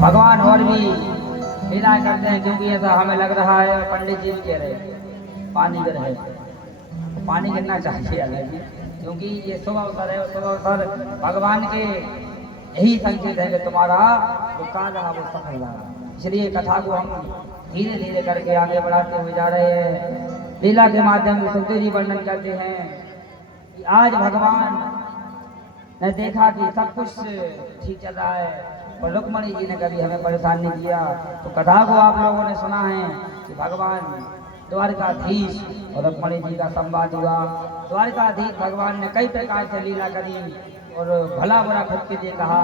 भगवान और भी लीला करते हैं, क्योंकि ऐसा हमें लग रहा है पंडित जी कह रहे पानी गिर है, पानी गिरना चाहिए अलग, क्योंकि ये शुभ अवसर है। शुभ अवसर भगवान के यही संकेत है कि तुम्हारा जो कार्य रहा वो सफल रहा। इसलिए कथा को हम धीरे धीरे करके आगे बढ़ाते हुए जा रहे हैं। लीला के माध्यम से सुखदेव जी वर्णन करते हैं कि आज भगवान ने देखा कि सब कुछ ठीक चल रहा है और रुक्मणी जी ने कभी हमें परेशान नहीं किया। तो कथा को आप लोगों ने सुना है कि भगवान द्वारकाधीश और रुक्मणी जी का संवाद हुआ। द्वारकाधीश भगवान ने कई प्रकार से लीला करी और भला बुरा खुद के लिए कहा,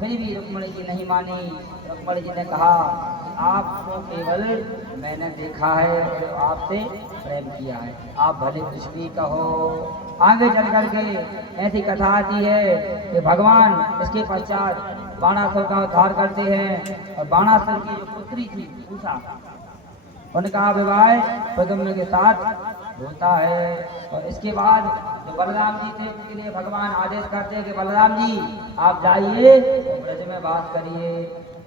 फिर भी रुक्मणी जी नहीं मानी। रुक्मणी जी ने कहा कि आपको केवल मैंने देखा है और आपसे प्रेम किया है, आप भले कुछ भी कहो। आगे चल करके ऐसी कथा आती है कि भगवान इसके पश्चात बाणासुर का उद्धार करते हैं और बाणासुर की जो पुत्री थी उषा, उनका विवाह प्रद्युम्न के साथ होता है। और इसके बाद जो बलराम जी थे उनके लिए भगवान आदेश करते हैं कि बलराम जी आप जाइए ब्रज में बात करिए।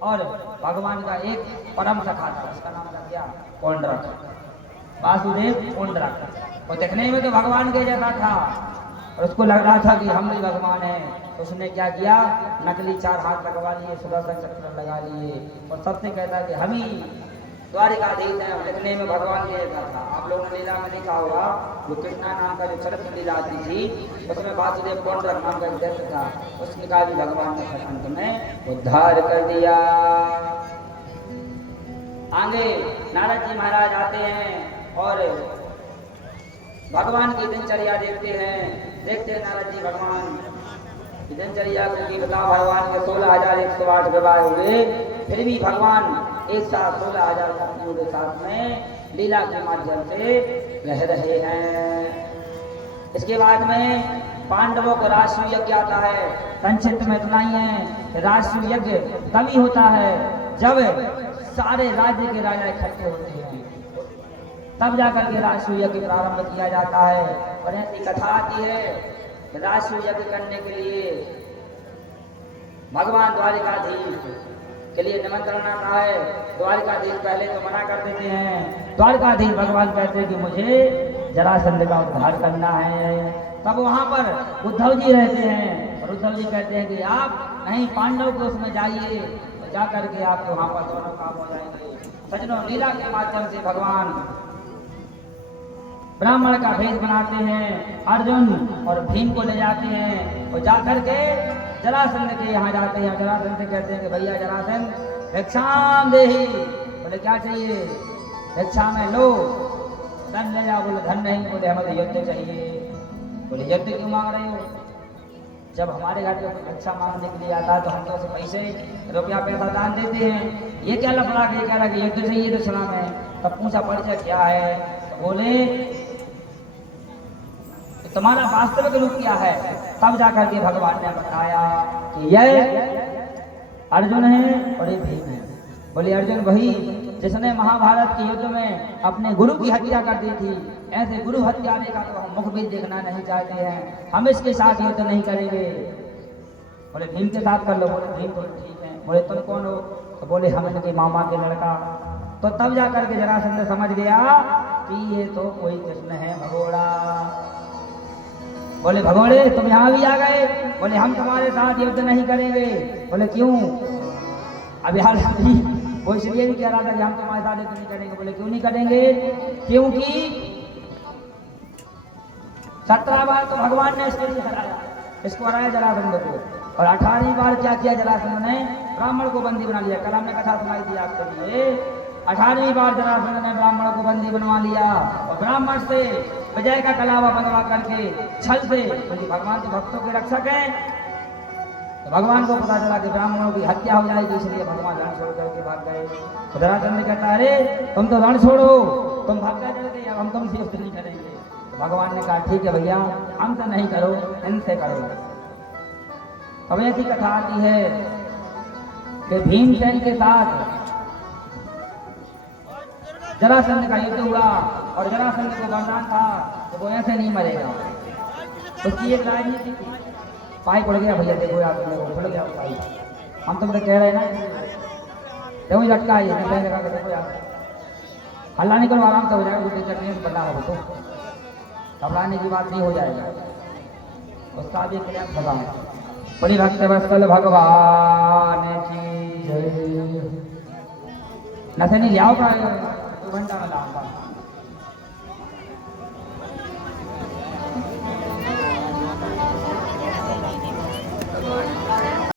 और भगवान का एक परम सखा था, उसका नाम था क्या, पौंड्रक, वासुदेव पौंड्रक। वो देखने में तो भगवान के जैसा था और उसको लग रहा था कि हम भी भगवान हैं। तो उसने क्या किया, नकली 4 हाथ लगवा लिए, सुदर्शन चक्र लगा लिए और सबसे कहता है कि हम ही द्वारिकाधीश हैं। देखने में भगवान के जैसा था। आप लोगों ने लीला में देखा होगा, जो कृष्णा नाम का जो चरित्र लीला आती थी उसमें वासुदेव पौंड्रक नाम का एक दैत्य था, उसका भी भगवान ने अंत में उद्धार कर दिया। आगे नारद जी महाराज आते हैं और भगवान की दिनचर्या देखते हैं। देखते हैं नारद जी भगवान की दिनचर्या की, बताओ भगवान के 16,108 विवाह हुए, फिर भी भगवान एक साथ 16,000 पत्नियों के साथ में लीला के माध्यम से रह रहे हैं। इसके बाद में पांडवों को राष्ट्रीय यज्ञ आता है। संक्षिप्त में इतना ही है, राष्ट्रीय यज्ञ तभी होता है जब सारे राज्य के राजा इकट्ठे होते हैं, तब जाकर के राष्ट्रीय यज्ञ प्रारंभ किया जाता है। और ऐसी कथा आती है कि राष्ट्रीय यज्ञ करने के लिए भगवान द्वारिकाधीश के लिए निमंत्रण आता है। द्वारिकाधीश पहले तो मना कर देते हैं। द्वारिकाधीश भगवान कहते हैं कि मुझे जरासंध का उद्धार करना है। तब वहां पर उद्धव जी रहते हैं और उद्धव जी कहते हैं कि आप नहीं, पांडव को उसमें जाइए, तो जा करके आपको वहां पर दोनों काम हो जाएंगे। सजनों, लीला के माध्यम से भगवान ब्राह्मण का भेद बनाते हैं, अर्जुन और भीम को ले जाते हैं और जाकर के जरासंध के यहाँ जाते हैं। जरासंध से कहते हैं कि भैया जरासंध भिक्षाम देहि, बोले क्या चाहिए, भिक्षा में लो, धन ले जाओ। बोले धन नहीं, बोले हमें यज्ञ चाहिए। बोले यज्ञ क्यों मांग रहे हो, जब हमारे घर पे भिक्षा मांगने के लिए आता है तो हम तो उसे पैसे रुपया पैसा दान देते हैं, ये क्या लफड़ा के कह रहा कि यज्ञ चाहिए तो सुना में। तब पूछा परिचय क्या है, तो बोले तुम्हारा वास्तविक रूप क्या है। तब जाकर के भगवान ने बताया कि यह अर्जुन है और ये भीम है। बोले अर्जुन वही जिसने महाभारत के युद्ध में अपने गुरु की हत्या कर दी थी, ऐसे गुरु हत्यारे का तो हम मुख भी देखना नहीं चाहते हैं, हम इसके साथ युद्ध नहीं करेंगे। बोले भीम के साथ कर लो। बोले भीम तो ठीक है। बोले तुम कौन हो, तो बोले हम इनके मामा के लड़का। तो तब जाकर के जरासंध समझ गया कि ये तो कोई कृष्ण है भगोड़ा। बोले भगोड़े तुम यहाँ भी आ गए, बोले हम तुम्हारे साथ युद्ध नहीं करेंगे। बोले क्यों, अभी हाल ही वो इसलिए नहीं कह रहा था कि हम तुम्हारे साथ युद्ध नहीं करेंगे। बोले क्यों नहीं करेंगे, क्योंकि 17 बार तो भगवान ने इसके लिए हराया, इसको हराया जरासंध को, और 18वीं बार क्या किया जरासंध ने, ब्राह्मण को बंदी बना लिया। कल हमने कथा सुनाई थी आपके लिए। 18वीं बार जरासंध ने ब्राह्मण को बंदी बनवा लिया और ब्राह्मण से विजय का कलावा बनवा करके छल से, क्योंकि भगवान के भक्तों के रक्षक हैं, तो भगवान को पता चला कि ब्राह्मणों की हत्या हो जाएगी, इसलिए भगवान रण छोड़ करके भाग गए। तो जरासंध कहता है अरे तुम तो रण छोड़ो, तुम भाग गए, अब हम तुमसे युद्ध नहीं करेंगे। तो भगवान ने कहा ठीक है भैया, हमसे नहीं करो, इनसे करो। अब ऐसी कथा आती है कि भीमसेन के साथ जरासंध का युद्ध हुआ और जरासंध को वरदान था तो वो ऐसे नहीं मरेगा। उसकी एक राजनीति पाई पड़ गया, भैया देखो यार तुमने वो खुल गया पाई, हम तुमसे कह रहे हैं ना देखो झटका है, नशे लगा के देखो यार, हल्ला नहीं करो, आराम से हो जाएगा, दूसरी चटनी से बना रहो तो घबराने की बात नहीं, हो जाएगा। उसका भी क्रिया भगा बड़ी भक्त वत्सल भगवान की जय। नशे नहीं लियाओ, 2 घंटा में लाऊंगा।